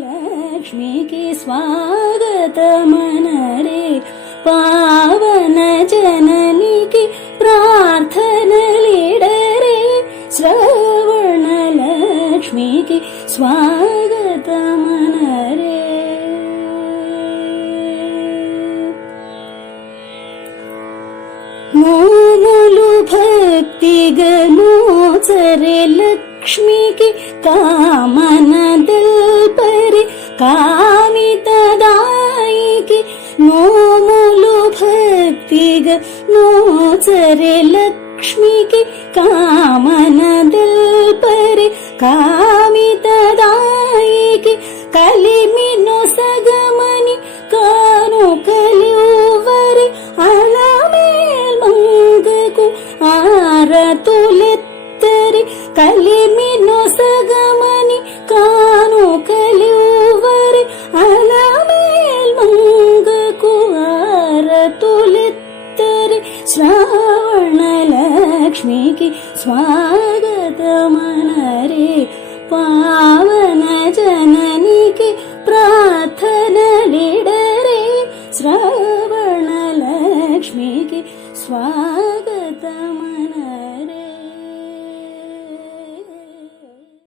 లక్ష్మికి స్వాగతమనరే పావన జననికి ప్రార్థనలిడరే శ్రవణ లక్ష్మికి స్వాగతమనరే నోములు భక్తిగనోచరే లక్ష్మికి కామన దల్పరి కామితదాయికి నోములు భక్తిగనోచరే లక్ష్మికి కామన దల్పరి కామితదాయికి కలిమిను సగమని కాను కలివరి అలమేల్ మంగకు ఆరతులెత్తరి కలిమిను సగమని కాను కలివరి అలమేల్ మంగకు ఆరతులెత్తరి శ్రావణ లక్ష్మికి స్వాగతమనరే పావన జననికి ప్రార్థనలిడరే శ్రవణ లక్ష్మికి స్వాగతమ